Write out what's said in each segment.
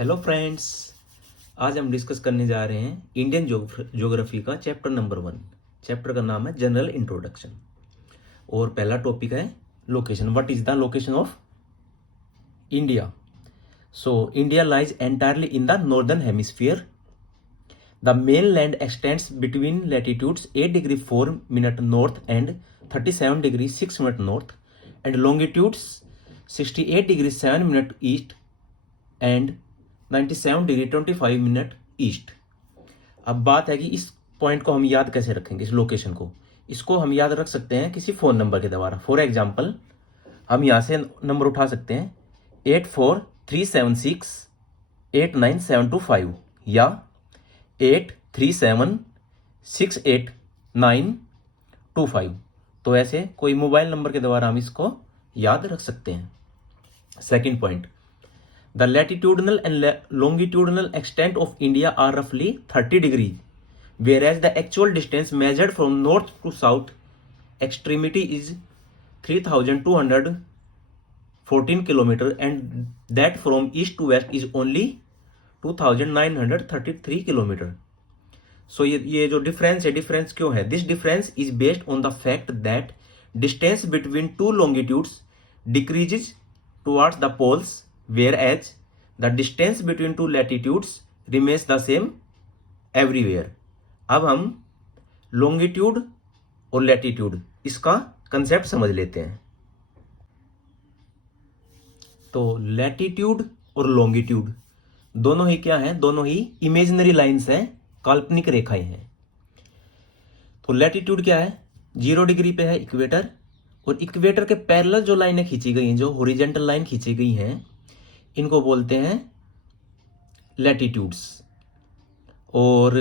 Hello friends, आज हम discuss करने जा रहे हैं इंडियन ज्योग्राफी का चैप्टर नंबर 1। चैप्टर का नाम है जनरल इंट्रोडक्शन और पहला टॉपिक है location. What is the location of India? So India lies entirely in the northern hemisphere. The main land x tends between latitudes 8 degree 4 minute north and 37 degree 6 minute north and longitudes 68 degree 7 minute east and 97 degree 25 minute east. अब बात है कि इस point को हम याद कैसे रखेंगे, इस लोकेशन को। इसको हम याद रख सकते हैं किसी फ़ोन नंबर के द्वारा। फॉर एग्जांपल हम यहाँ से नंबर उठा सकते हैं 843768975 या 8376895। तो ऐसे कोई मोबाइल नंबर के द्वारा हम इसको याद रख सकते हैं। Second point, the latitudinal and longitudinal extent of India are roughly 30 degree, whereas the actual distance measured from north to south extremity is 3214 kilometer and that from east to west is only 2933 kilometer. So ये जो difference है, difference क्यों है? This difference is based on the fact that distance between two longitudes decreases towards the poles whereas the distance between two latitudes remains the same everywhere. अब हम longitude और latitude इसका concept समझ लेते हैं। तो latitude और longitude दोनों ही क्या हैं? दोनों ही इमेजिनरी लाइंस हैं, काल्पनिक रेखाएं हैं। तो latitude क्या है? 0 डिग्री पे है इक्वेटर, और इक्वेटर के पैरेलल जो लाइनें खींची गई हैं, जो हॉरिजॉन्टल लाइन खींची गई हैं, इनको बोलते हैं लैटिट्यूड्स। और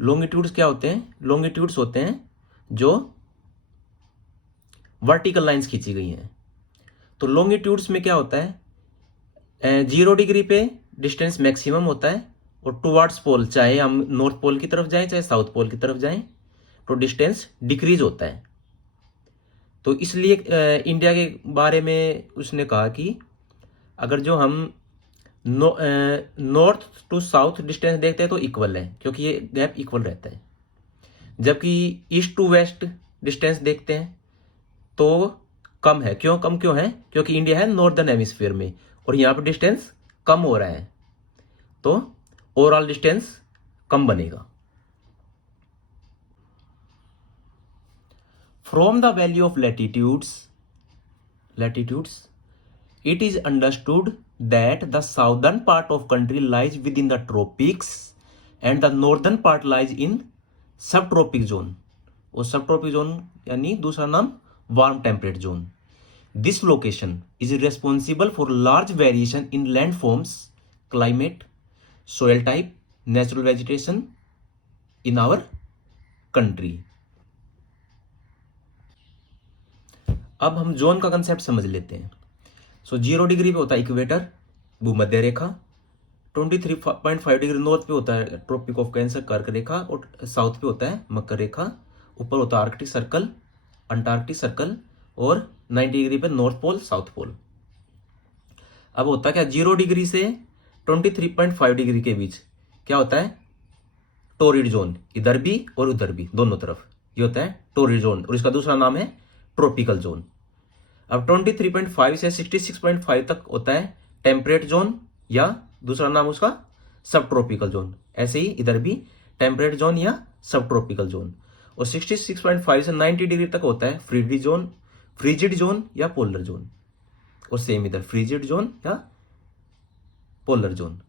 लॉन्गिट्यूड्स क्या होते हैं? लॉन्गिट्यूड्स होते हैं जो वर्टिकल लाइंस खींची गई हैं। तो लॉन्गिट्यूड्स में क्या होता है? 0 डिग्री पे डिस्टेंस मैक्सिमम होता है और टुवर्ड्स पोल, चाहे हम नॉर्थ पोल की तरफ जाएं चाहे साउथ पोल की तरफ जाएं, तो डिस्टेंस डिक्रीज होता है। तो इसलिए इंडिया के बारे में उसने कहा कि अगर जो हम नॉर्थ टू साउथ डिस्टेंस देखते हैं तो इक्वल है, क्योंकि ये गैप इक्वल रहता है। जबकि ईस्ट टू वेस्ट डिस्टेंस देखते हैं तो कम है। कम क्यों है? क्योंकि इंडिया है नॉर्दर्न हेमिस्फीयर में और यहाँ पर डिस्टेंस कम हो रहा है, तो ओवरऑल डिस्टेंस कम बनेगा। From the value of latitudes it is understood that the southern part of country lies within the tropics and the northern part lies in subtropic zone. और subtropic zone यानी दूसरा नाम warm temperate zone. This location is responsible for large variation in landforms, climate, soil type, natural vegetation in our country. अब हम zone का concept समझ लेते हैं। 0 डिग्री पे होता है इक्वेटर, भूमध्य रेखा। 23.5 डिग्री नॉर्थ पे होता है ट्रॉपिक ऑफ कैंसर, कर्क रेखा, और साउथ पे होता है मकर रेखा। ऊपर होता है आर्कटिक सर्कल, अंटार्कटिक सर्कल, और 90 डिग्री पे नॉर्थ पोल, साउथ पोल। अब होता क्या? 0 डिग्री से 23.5 डिग्री के बीच क्या होता है? टोरिड जोन, इधर भी और उधर भी, दोनों तरफ ये होता है टोरिड जोन, और इसका दूसरा नाम है ट्रॉपिकल जोन। अब 23.5 से 66.5 तक होता है टेम्परेट जोन, या दूसरा नाम उसका सब ट्रॉपिकल जोन। ऐसे ही इधर भी टेम्परेट जोन या सब ट्रॉपिकल जोन। और 66.5 से 90 डिग्री तक होता है फ्रीजिड जोन या पोलर जोन। और सेम इधर फ्रीजिड जोन या पोलर जोन।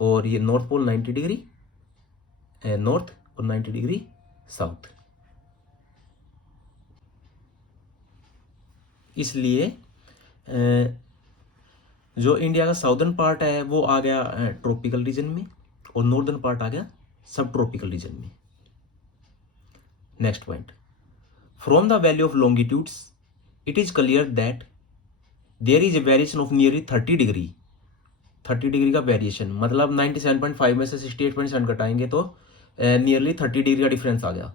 और ये नॉर्थ पोल 90 डिग्री नॉर्थ और 90 डिग्री साउथ। इसलिए जो इंडिया का साउदर्न पार्ट है वो आ गया ट्रॉपिकल रीजन में, और नॉर्दर्न पार्ट आ गया सब ट्रॉपिकल रीजन में। Next point, from the value of longitudes it is clear that there is a variation of nearly 30 degree. 30 degree का वेरिएशन मतलब 97.5 में से 68.7 घटाएंगे तो नियरली 30 डिग्री का डिफरेंस आ गया,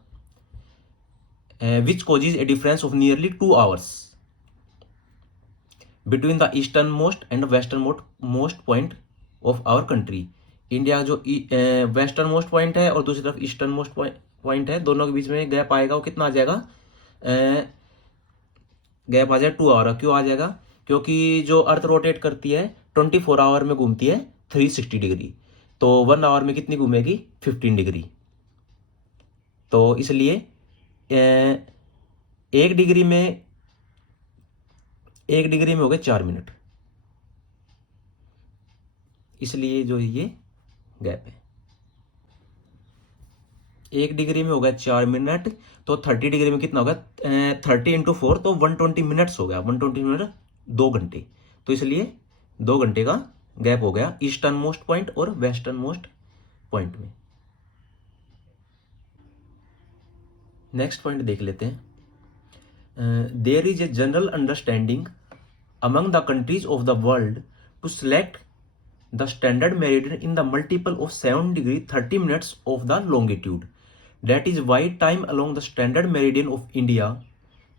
which causes a difference of nearly 2 hours between the easternmost and westernmost point of our country. India जो वेस्टर्न मोस्ट पॉइंट है और दूसरी तरफ ईस्टर्न मोस्ट पॉइंट है, दोनों के बीच में गैप आएगा, वो कितना आ जाएगा, गैप आ जाएगा 2 आवर। क्यों आ जाएगा, क्योंकि जो अर्थ रोटेट करती है 24 आवर में घूमती है 360 डिग्री, तो 1 आवर में कितनी घूमेगी, 15 डिग्री। तो इसलिए 1 डिग्री में हो गए 4 मिनट, इसलिए जो ये गैप है 1 डिग्री में होगा 4 मिनट, तो 30 डिग्री में कितना होगा, 30 × 4 तो 120 मिनट्स हो गया, 120 मिनट 2 घंटे। तो इसलिए 2 घंटे का गैप हो गया ईस्टर्न मोस्ट पॉइंट और वेस्टर्न मोस्ट पॉइंट में। नेक्स्ट पॉइंट देख लेते हैं। There is a general understanding among the countries of the world to select the standard meridian in the multiple of 7 degree 30 minutes of the longitude. That is why time along the standard meridian of India,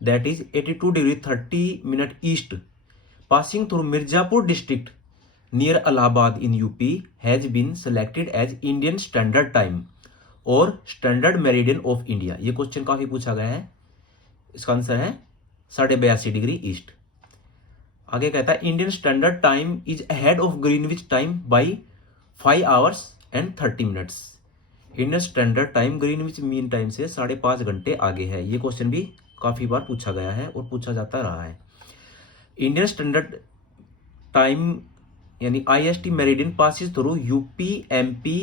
that is 82 degree 30 minute east, passing through Mirzapur district near Allahabad in UP, has been selected as Indian standard time और standard meridian of India। ये question काफी पूछा गया है, इसका answer है 82.5 degree east. आगे कहता है Indian standard Time is ahead of Greenwich time by 5 hours and 30 minutes. Indian standard Time Greenwich Mean Time से 5.5 घंटे आगे है। ये क्वेश्चन भी काफी बार पूछा गया है और पूछा जाता रहा है। इंडियन स्टैंडर्ड टाइम यानी IST meridian passes through UP, MP,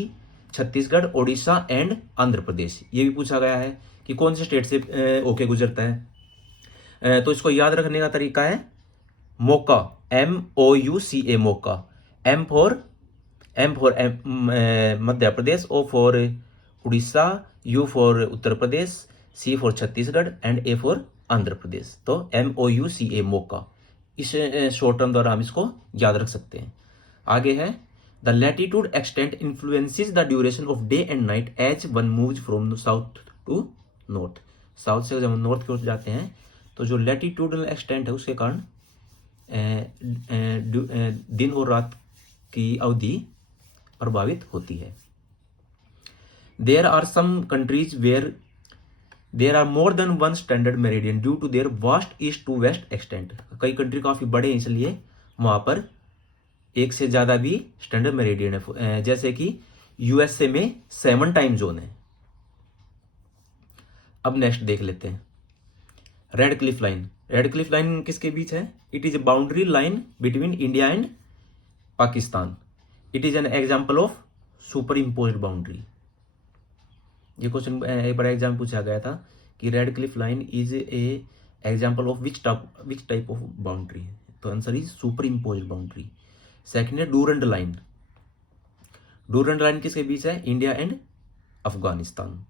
Chhattisgarh, Odisha and Andhra Pradesh. ये भी पूछा गया है कि कौन से स्टेट से होके गुजरता है। तो इसको याद रखने का तरीका है मोका, MOUCA मोका, M for Madhya Pradesh, O for Orissa, U for Uttar Pradesh, C for Chhattisgarh and A for Andhra Pradesh. तो MOUCA मोका, इस शॉर्ट टर्म द्वारा हम इसको याद रख सकते हैं। आगे है the latitude extent influences the duration of day and night as one moves from south to north. South से जब हम नॉर्थ की ओर जाते हैं तो जो लैटिट्यूडल एक्सटेंट है उसके कारण दिन और रात की अवधि प्रभावित होती है। There are some countries where there are more than one standard meridian due to their vast east to west extent. कई कंट्री काफी बड़े हैं, इसलिए वहां पर एक से ज्यादा भी स्टैंडर्ड मेरिडियन है। जैसे कि USA में 7 टाइम जोन है। अब नेक्स्ट देख लेते हैं Radcliffe line. Radcliffe line किसके बीच है? It is a boundary line between India and Pakistan. It is an example of superimposed boundary. ये क्वेश्चन एक बड़ा एग्जाम पूछा गया था कि Radcliffe line is a example of which type of boundary. तो answer is superimposed boundary. Second है Durand line. Durand line किसके बीच है? India and Afghanistan.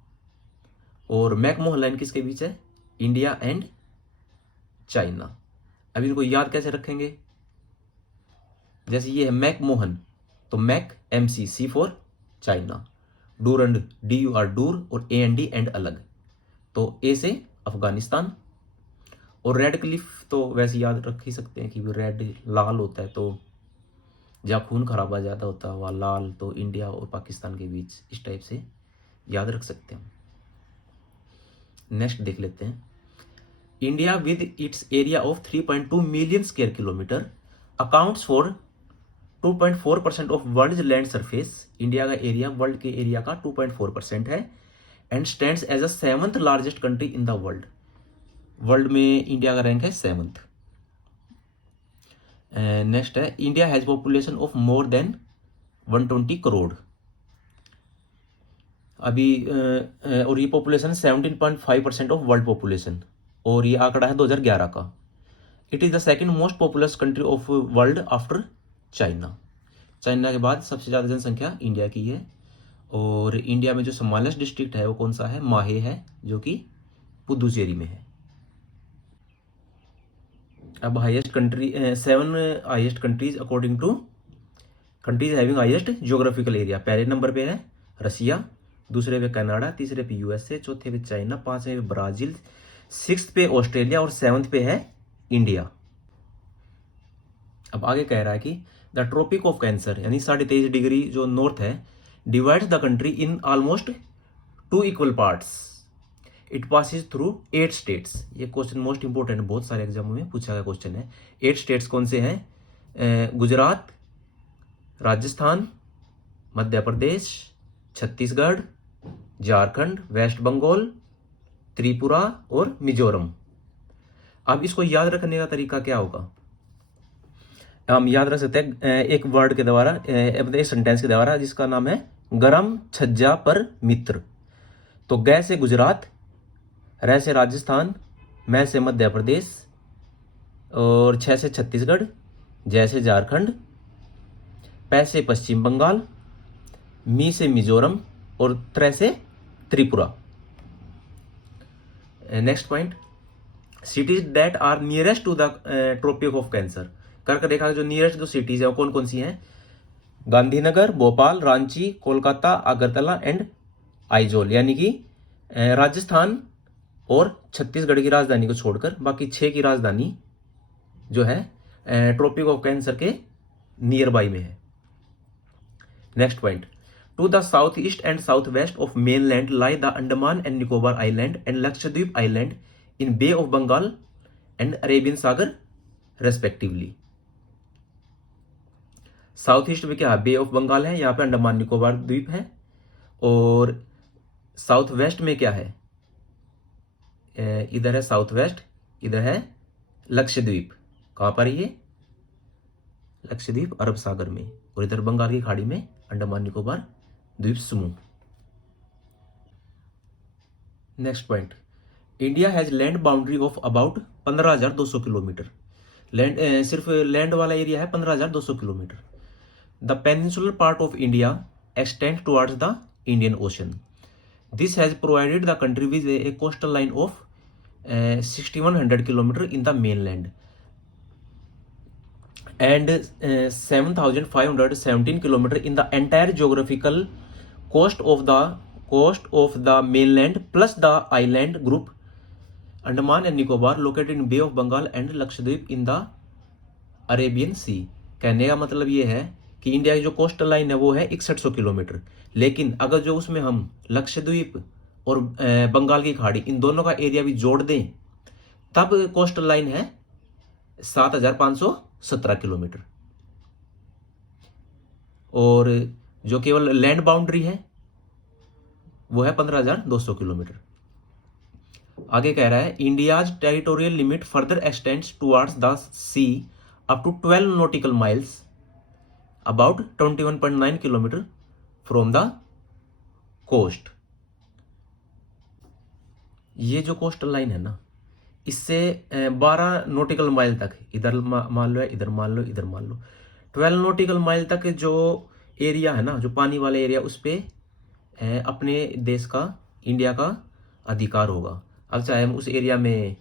और मैकमोहन लाइन किसके बीच है? India and China. अब इनको याद कैसे रखेंगे? जैसे ये है मैकमोहन, तो Mac MC, C for China, Durand DUR डूर और AND एंड अलग, तो A से अफगानिस्तान। और रेड क्लिफ तो वैसे याद रख ही सकते हैं कि रेड लाल होता है, तो जहाँ खून खराबा ज़्यादा होता है वहाँ लाल, तो इंडिया और पाकिस्तान के बीच, इस टाइप से याद रख सकते हैं। नेक्स्ट देख लेते हैं। India with its area of 3.2 million square kilometer accounts for 2.4% of world land surface. India का एरिया वर्ल्ड के एरिया का 2.4% है and stands as a 7th largest country in the world. World में इंडिया का rank है 7th। Next है India has population of more than 120 crore. अभी और ये पॉपुलेशन 17.5% ऑफ वर्ल्ड पॉपुलेशन, और ये आंकड़ा है 2011 का। It is the second most populous country of world after China. China के बाद सबसे ज़्यादा जनसंख्या इंडिया की है। और इंडिया में जो स्मॉलेस्ट डिस्ट्रिक्ट है वो कौन सा है? माहे है, जो कि पुदुचेरी में है। अब highest country 7 highest countries according to countries having highest geographical area. पहले नंबर पे है रसिया, दूसरे पे कनाडा, तीसरे पे USA, चौथे पे चाइना, पांचवें पे ब्राजील, 6th पे ऑस्ट्रेलिया और 7th पे है इंडिया। अब आगे कह रहा है कि द ट्रॉपिक ऑफ कैंसर यानी 23.5 डिग्री जो नॉर्थ है divides the country in almost 2 equal parts. It passes through 8 states. ये क्वेश्चन मोस्ट इंपोर्टेंट, बहुत सारे एग्जामों में पूछा गया क्वेश्चन है। 8 स्टेट्स कौन से हैं? गुजरात, राजस्थान, मध्य प्रदेश, छत्तीसगढ़, झारखंड, वेस्ट बंगाल, त्रिपुरा और मिजोरम। अब इसको याद रखने का तरीका क्या होगा? हम याद रख सकते हैं एक वर्ड के द्वारा, एक सेंटेंस के द्वारा, जिसका नाम है गरम छज्जा पर मित्र। तो ग से गुजरात, र से राजस्थान, मैं से मध्य प्रदेश और छ से छत्तीसगढ़, जय से झारखंड, पै से पश्चिम बंगाल, मी से मिजोरम और त्रै से Tripura. Next point, cities that are nearest to the Tropic of Cancer. करके देखा जो नियरेस्ट जो सिटीज है वो कौन कौन सी हैं? गांधीनगर, भोपाल, रांची, कोलकाता, अगरतला एंड आइजोल। यानी कि राजस्थान और छत्तीसगढ़ की राजधानी को छोड़कर बाकी 6 की राजधानी जो है ट्रॉपिक ऑफ कैंसर के नियर बाई में है। Next point, to the south east and south west of mainland lie the Andaman and Nicobar island and Lakshadweep island in Bay of Bengal and Arabian Sagar respectively. South east में क्या है? बे ऑफ बंगाल है, यहाँ पे अंडमान निकोबार द्वीप है। और साउथ वेस्ट में क्या है? इधर है साउथ वेस्ट, इधर है लक्षद्वीप। कहां पर ये? लक्षद्वीप अरब सागर में, और इधर बंगाल की खाड़ी में अंडमान निकोबार द्वीप समूह। Next point, India has land boundary of about 15,200 kilometre. Land सिर्फ लैंड वाला एरिया है 15,200 kilometre. The peninsular part of India extend towards the Indian ocean. This has provided the country with A coastal line of 6,100 kilometre in the mainland and 7,517 kilometer in the entire geographical coast of the mainland plus the island group Andaman and Nicobar located in Bay of Bengal and Lakshadweep in the Arabian Sea। कहने का मतलब ये है कि India की जो coastal line है वो है 6100 किलोमीटर, लेकिन अगर जो उसमें हम लक्षद्वीप और बंगाल की खाड़ी इन दोनों का एरिया भी जोड़ दें तब कोस्टल लाइन है 7,517 किलोमीटर। और जो केवल लैंड बाउंड्री है वो है 15,200 किलोमीटर। आगे कह रहा है India's territorial limit further extends towards the sea up to 12 nautical miles about 21.9 kilometer from the coast. ये जो कोस्टल लाइन है ना, इससे 12 नॉटिकल माइल तक, इधर मान लो, इधर मान लो, इधर मान लो, 12 नॉटिकल माइल तक जो एरिया है ना, जो पानी वाला एरिया, उस पर अपने देश का, इंडिया का अधिकार होगा। अब चाहे हम उस एरिया में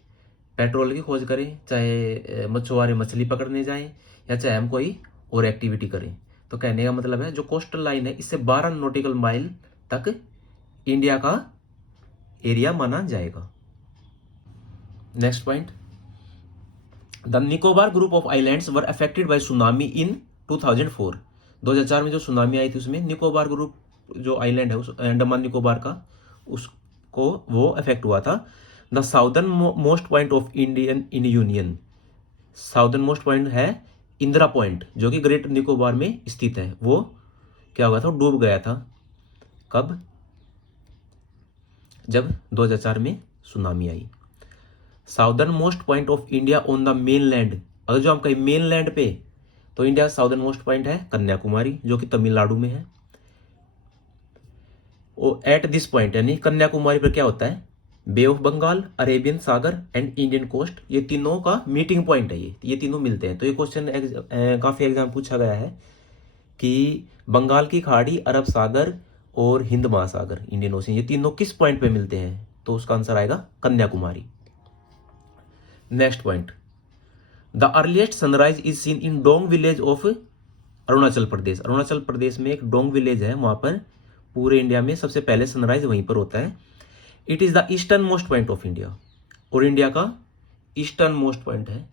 पेट्रोल की खोज करें, चाहे मछुआरे मछली पकड़ने जाएं, या चाहे हम कोई और एक्टिविटी करें, तो कहने का मतलब है जो कोस्टल लाइन है इससे 12 नॉटिकल माइल तक इंडिया का एरिया माना जाएगा। Next point, the Nicobar group of islands were affected by tsunami in 2004। 2004 में जो सुनामी आई थी उसमें निकोबार ग्रुप जो आइलैंड है उस अंडमान निकोबार का, उसको वो अफेक्ट हुआ था। The southern most point of Indian in union, southern most point है इंदिरा पॉइंट जो कि ग्रेट निकोबार में स्थित है, वो क्या हुआ था? डूब गया था। कब? जब 2004 में tsunami I. Southern most point of India on the mainland, अगर जो हम कहीं मेनलैंड पे, तो इंडिया का साउदर्न मोस्ट पॉइंट है कन्याकुमारी जो कि तमिलनाडु में है। और एट दिस पॉइंट यानी कन्याकुमारी पर क्या होता है? बे ऑफ बंगाल, अरेबियन सागर एंड इंडियन कोस्ट, ये तीनों का मीटिंग पॉइंट है। ये तीनों मिलते हैं। तो ये क्वेश्चन काफी एग्जाम पूछा गया है कि बंगाल की खाड़ी, अरब सागर और हिंद महासागर, इंडियन ओशन, ये तीनों किस पॉइंट पे मिलते हैं? तो उसका आंसर आएगा Kanyakumari. Next point, the earliest sunrise is seen in Dong village of Arunachal Pradesh. Arunachal Pradesh में एक डोंग विलेज है, वहां पर पूरे इंडिया में सबसे पहले सनराइज वहीं पर होता है। It is the eastern most point of India, और इंडिया का ईस्टर्न मोस्ट पॉइंट है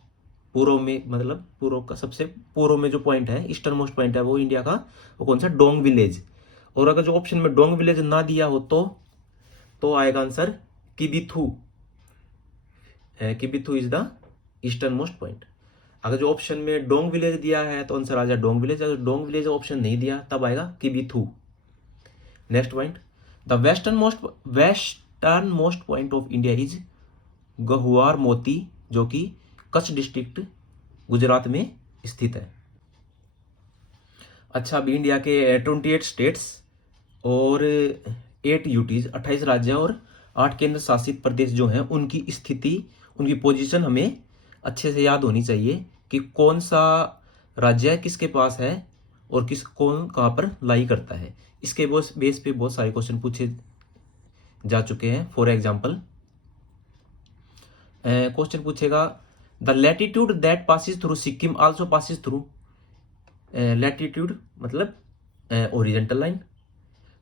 पूर्व में, मतलब पूर्व का सबसे पूर्व में जो पॉइंट है, ईस्टर्न मोस्ट पॉइंट है वो इंडिया का, वो कौन सा, डोंग विलेज। और अगर जो ऑप्शन में डोंग विलेज ना दिया हो तो आएगा answer Kibithu. Kibithu is the eastern most point. अगर जो ऑप्शन में डोंग विलेज दिया है तो आंसर आ जाए डोंग विलेज। अगर डोंग विलेज ऑप्शन नहीं दिया तब आएगा Kibithu. Next point, the western most point of India is Guhar Moti, जो कि कच्छ डिस्ट्रिक्ट गुजरात में स्थित है। अच्छा, अभी इंडिया के 28 स्टेट्स और 8 यूटीज 28 राज्य और 8 केंद्र शासित प्रदेश जो हैं, उनकी स्थिति, उनकी पोजीशन हमें अच्छे से याद होनी चाहिए कि कौन सा राज्य है, किसके पास है और कौन कहाँ पर लाई करता है। इसके बेस पे बहुत सारे क्वेश्चन पूछे जा चुके हैं। फॉर एग्जाम्पल क्वेश्चन पूछेगा, the latitude that passes through Sikkim also passes through. Latitude मतलब ओरिजेंटल लाइन,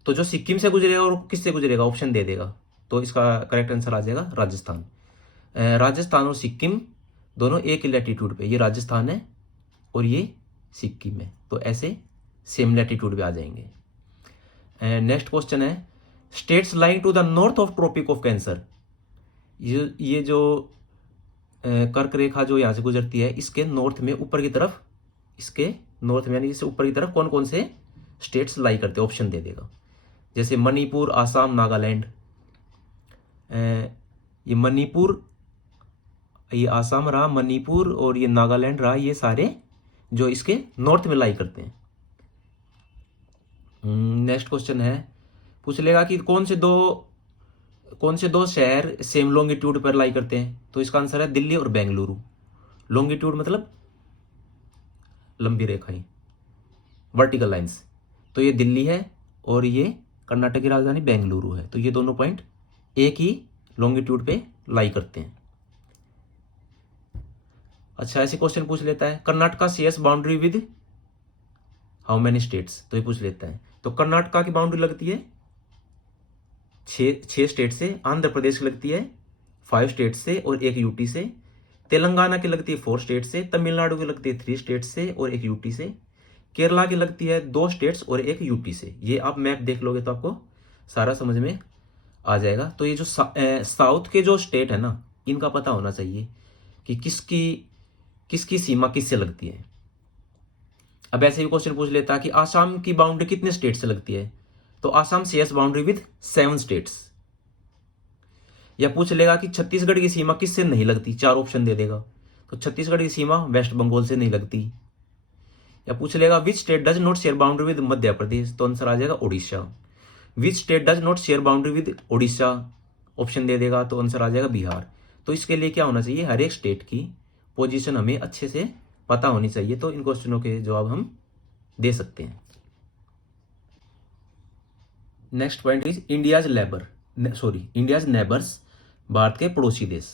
तो जो सिक्किम से गुजरेगा और किससे गुजरेगा ऑप्शन दे देगा, तो इसका करेक्ट आंसर आ जाएगा राजस्थान। राजस्थान और सिक्किम दोनों एक ही लैटिट्यूड पे, ये राजस्थान है और ये सिक्किम है, तो ऐसे सेम लैटिट्यूड पे आ जाएंगे। नेक्स्ट क्वेश्चन है, states lying to the north of Tropic of Cancer. ये जो कर्क रेखा जो यहाँ से गुजरती है, इसके नॉर्थ में ऊपर की तरफ, इसके नॉर्थ में यानी इससे ऊपर की तरफ कौन कौन से स्टेट्स लाई करते हैं, ऑप्शन दे देगा। जैसे मणिपुर, आसाम, नागालैंड। ये मणिपुर, ये आसाम रहा, मणिपुर और ये नागालैंड रहा, ये सारे जो इसके नॉर्थ में लाई करते हैं। नेक्स्ट क्वेश्चन है, पूछ लेगा कि कौन से दो शहर सेम लॉन्गिट्यूड पर लाई करते हैं, तो इसका आंसर है दिल्ली और बेंगलुरु। लॉन्गिट्यूड मतलब लंबी रेखाएं, वर्टिकल लाइंस, तो ये दिल्ली है और ये कर्नाटक की राजधानी बेंगलुरु है, तो ये दोनों पॉइंट एक ही लॉन्गिट्यूड पे लाई करते हैं। अच्छा, ऐसे क्वेश्चन पूछ लेता है, Karnataka shares boundary with how many states, तो ये पूछ लेता है। तो कर्नाटका की बाउंड्री लगती है 6 स्टेट से, आंध्र प्रदेश की लगती है 5 स्टेट से और 1 यूटी से, तेलंगाना की लगती है 4 स्टेट से, तमिलनाडु की लगती है 3 स्टेट से और 1 यूटी से, केरला की लगती है 2 स्टेट्स और 1 यूटी से। ये आप मैप देख लोगे तो आपको सारा समझ में आ जाएगा। तो ये जो साउथ के जो स्टेट है ना, इनका पता होना चाहिए कि किसकी सीमा किससे लगती है। अब ऐसे भी क्वेश्चन पूछ लेता है कि आसाम की बाउंड्री कितने स्टेट से लगती है, तो Assam shares boundary with 7 states. या पूछ लेगा कि छत्तीसगढ़ की सीमा किससे नहीं लगती, 4 ऑप्शन दे देगा, तो छत्तीसगढ़ की सीमा वेस्ट बंगाल से नहीं लगती। या पूछ लेगा which state does not share boundary with Madhya Pradesh, तो आंसर आ जाएगा Orissa. Which state does not share boundary with Orissa, option दे देगा, तो आंसर आ जाएगा बिहार। तो इसके लिए क्या होना चाहिए, हर एक स्टेट की पोजीशन हमें अच्छे से पता होनी चाहिए, तो इन क्वेश्चनों के जवाब हम दे सकते हैं। Next point is India's neighbours, Bharat के पड़ोसी देश।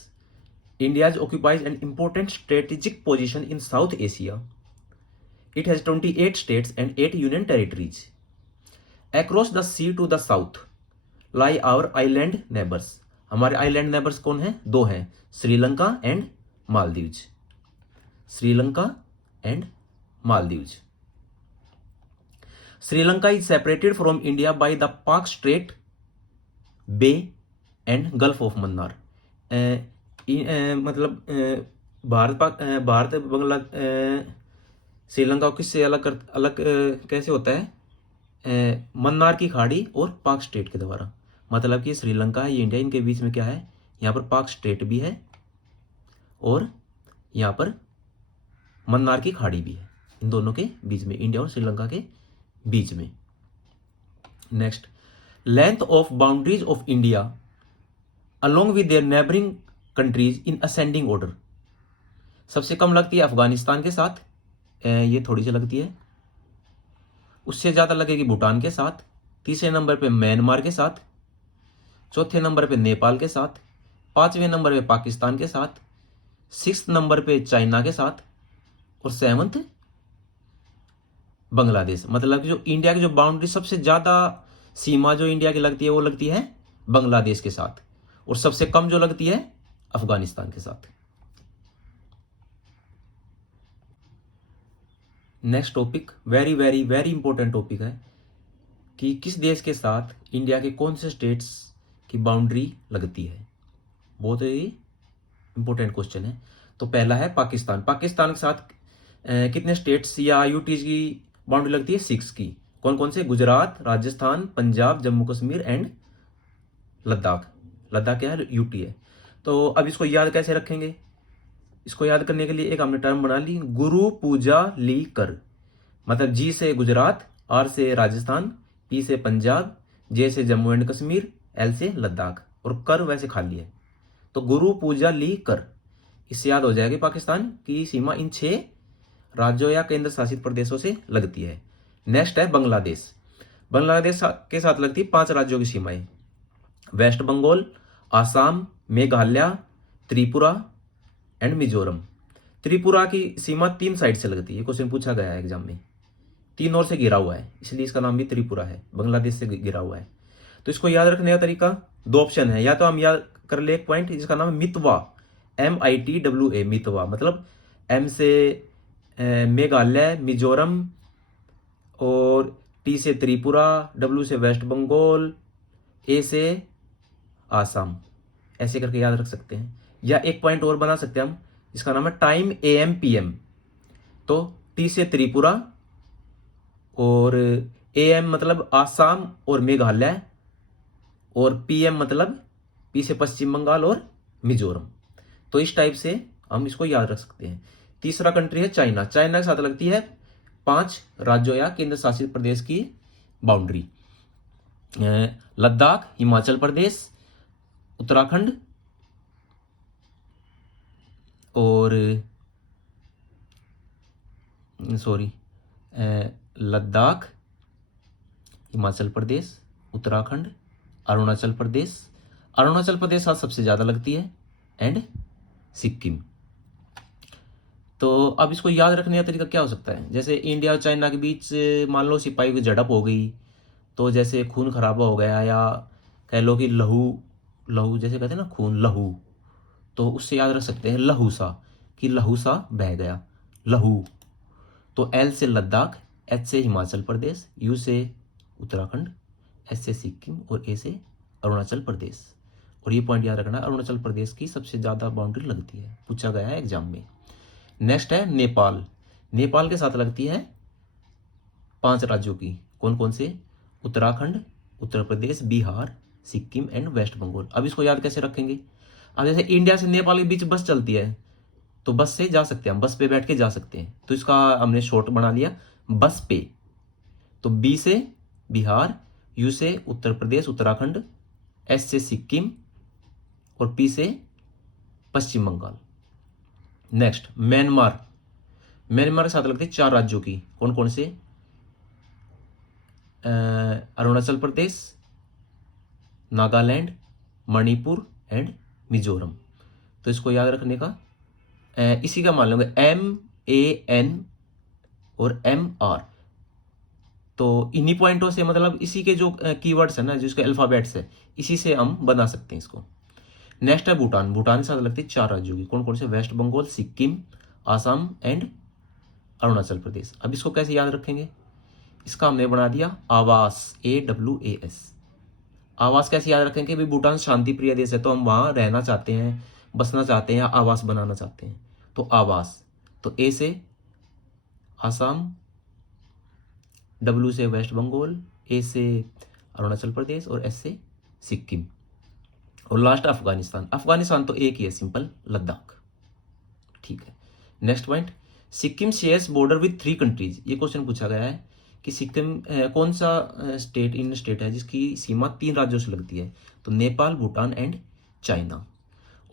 India's occupies an important strategic position in South Asia. It has 28 states and 8 union territories. Across the sea to the south lie our island neighbours. हमारे आइलैंड नेबर्स कौन है, 2 हैं, Sri Lanka and Maldives. Sri Lanka and Maldives. Sri Lanka is separated from India by the Palk strait, bay and gulf of Mannar. मतलब भारत बंगला श्रीलंका को किससे अलग कैसे होता है, मन्नार की खाड़ी और पाक स्ट्रेट के द्वारा। मतलब कि श्रीलंका है, ये इंडिया, इनके बीच में क्या है, यहाँ पर पाक स्ट्रेट भी है और यहाँ पर मन्नार की खाड़ी भी है, इन दोनों के बीच में, इंडिया और श्रीलंका के बीच में। Next, length of boundaries of India along with their neighbouring countries in ascending order. सबसे कम लगती है अफगानिस्तान के साथ, ये थोड़ी सी लगती है, उससे ज्यादा लगेगी भूटान के साथ, तीसरे नंबर पे म्यांमार के साथ, चौथे नंबर पे नेपाल के साथ, 5वें नंबर पे पाकिस्तान के साथ, 6th नंबर पे चाइना के साथ और 7th बांग्लादेश। मतलब कि जो इंडिया की जो बाउंड्री सबसे ज्यादा सीमा जो इंडिया की लगती है वो लगती है बांग्लादेश के साथ, और सबसे कम जो लगती है अफगानिस्तान के साथ। Next topic very very very important topic है कि किस देश के साथ इंडिया के कौन से स्टेट्स की बाउंड्री लगती है। बहुत ही इंपॉर्टेंट क्वेश्चन है। तो पहला है पाकिस्तान। पाकिस्तान के साथ कितने स्टेट्स या यूटीज की बाउंड्री लगती है? 6 की। कौन कौन से? गुजरात, राजस्थान, पंजाब, जम्मू कश्मीर एंड लद्दाख। लद्दाख क्या है? यूटी है। तो अब इसको याद कैसे रखेंगे? इसको याद करने के लिए एक हमने टर्म बना ली, गुरु पूजा ली कर। मतलब जी से गुजरात, आर से राजस्थान, पी से पंजाब, जे से जम्मू एंड कश्मीर, एल से लद्दाख और कर वैसे खाली है। तो गुरु पूजा ली कर, इससे याद हो जाएगी पाकिस्तान की सीमा इन 6 राज्यों या केंद्र शासित प्रदेशों से लगती है। नेक्स्ट है बांग्लादेश। बांग्लादेश के साथ लगती है 5 राज्यों की सीमाएं, वेस्ट बंगाल, आसाम, मेघालय, त्रिपुरा एंड मिजोरम। त्रिपुरा की सीमा 3 साइड से लगती है, क्वेश्चन पूछा गया है एग्जाम में, 3 ओर से घिरा हुआ है, इसलिए इसका नाम भी त्रिपुरा है, बांग्लादेश से घिरा हुआ है। तो इसको याद रखने का तरीका 2 ऑप्शन है, या तो हम याद कर ले एक पॉइंट जिसका नाम है मितवा, MITWA, मितवा। मतलब M से मेघालय, मिजोरम और T से त्रिपुरा, W से वेस्ट बंगाल, A से आसाम, ऐसे करके याद रख सकते हैं। या एक पॉइंट और बना सकते हैं हम, जिसका नाम है टाइम AM PM। तो T से त्रिपुरा और AM मतलब आसाम और मेघालय और PM मतलब P से पश्चिम बंगाल और मिजोरम। तो इस टाइप से हम इसको याद रख सकते हैं। तीसरा कंट्री है चाइना। चाइना के साथ लगती है 5 राज्यों या केंद्र शासित प्रदेश की बाउंड्री, लद्दाख, हिमाचल प्रदेश, उत्तराखंड और लद्दाख, हिमाचल प्रदेश, उत्तराखंड, अरुणाचल प्रदेश। अरुणाचल प्रदेश साथ सबसे ज़्यादा लगती है एंड सिक्किम। तो अब इसको याद रखने का तरीका क्या हो सकता है? जैसे इंडिया और चाइना के बीच मान लो सिपाही की झड़प हो गई, तो जैसे खून खराबा हो गया, या कह लो कि लहू जैसे कहते हैं ना खून, लहू, तो उससे याद रख सकते हैं लहूसा, कि लहूसा बह गया, लहू। तो L से लद्दाख, H से हिमाचल प्रदेश, U से उत्तराखंड, S से सिक्किम और A से अरुणाचल प्रदेश। और ये पॉइंट याद रखना, अरुणाचल प्रदेश की सबसे ज़्यादा बाउंड्री लगती है, पूछा गया है एग्जाम में। नेक्स्ट है नेपाल। नेपाल के साथ लगती है 5 राज्यों की, कौन कौन से? Uttarakhand, Uttar Pradesh, Bihar, Sikkim and waste Bengal. अब इसको याद कैसे रखेंगे? अब जैसे इंडिया से नेपाल के बीच बस चलती है, तो बस से जा सकते हैं, हम बस पे बैठ के जा सकते हैं, तो इसका हमने शॉर्ट बना लिया बस पे। तो B से बिहार, U से उत्तर प्रदेश, उत्तराखंड, S से सिक्किम और P से Paschim Bengal. Next Myanmar. Myanmar के साथ लगती है 4 राज्यों की, कौन कौन से? अरुणाचल प्रदेश, नागालैंड, मणिपुर एंड मिजोरम। तो इसको याद रखने का इसी का मान लोगे MAN और MR। तो इन्हीं पॉइंटों से, मतलब इसी के जो कीवर्ड्स है ना, जिसके अल्फाबेट्स है, इसी से हम बना सकते हैं इसको। नेक्स्ट है भूटान। भूटान के साथ लगती है 4 राज्यों की, कौन कौन से? Waste Bengal, Sikkim, Assam and Arunachal Pradesh. अब इसको कैसे याद रखेंगे? इसका हमने बना दिया आवास, AWAS। आवास कैसे याद रखेंगे? भाई भूटान शांति प्रिय देश है, तो हम वहां रहना चाहते हैं, बसना चाहते हैं या आवास बनाना चाहते हैं, तो आवास। तो A से आसाम, W से वेस्ट बंगाल, A से अरुणाचल प्रदेश और S से सिक्किम। और लास्ट अफगानिस्तान। अफगानिस्तान तो एक ही है, सिंपल, लद्दाख। ठीक है। Next point, Sikkim shares border with 3 countries. ये क्वेश्चन पूछा गया है कि सिक्किम कौन सा इंडियन स्टेट है जिसकी सीमा 3 राज्यों से लगती है? तो नेपाल, भूटान एंड चाइना।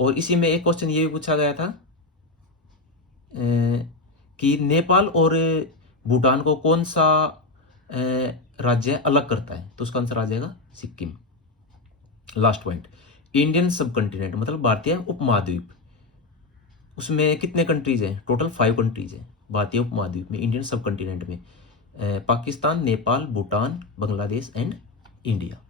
और इसी में एक क्वेश्चन ये भी पूछा गया था कि नेपाल और भूटान को कौन सा राज्य अलग करता है? तो उसका आंसर आ जाएगा सिक्किम। लास्ट पॉइंट, इंडियन सब कंटिनेंट मतलब भारतीय उपमहाद्वीप, उसमें कितने कंट्रीज हैं? टोटल 5 कंट्रीज हैं भारतीय उपमहाद्वीप में, इंडियन सब कंटिनेंट में, पाकिस्तान, नेपाल, भूटान, बांग्लादेश एंड इंडिया।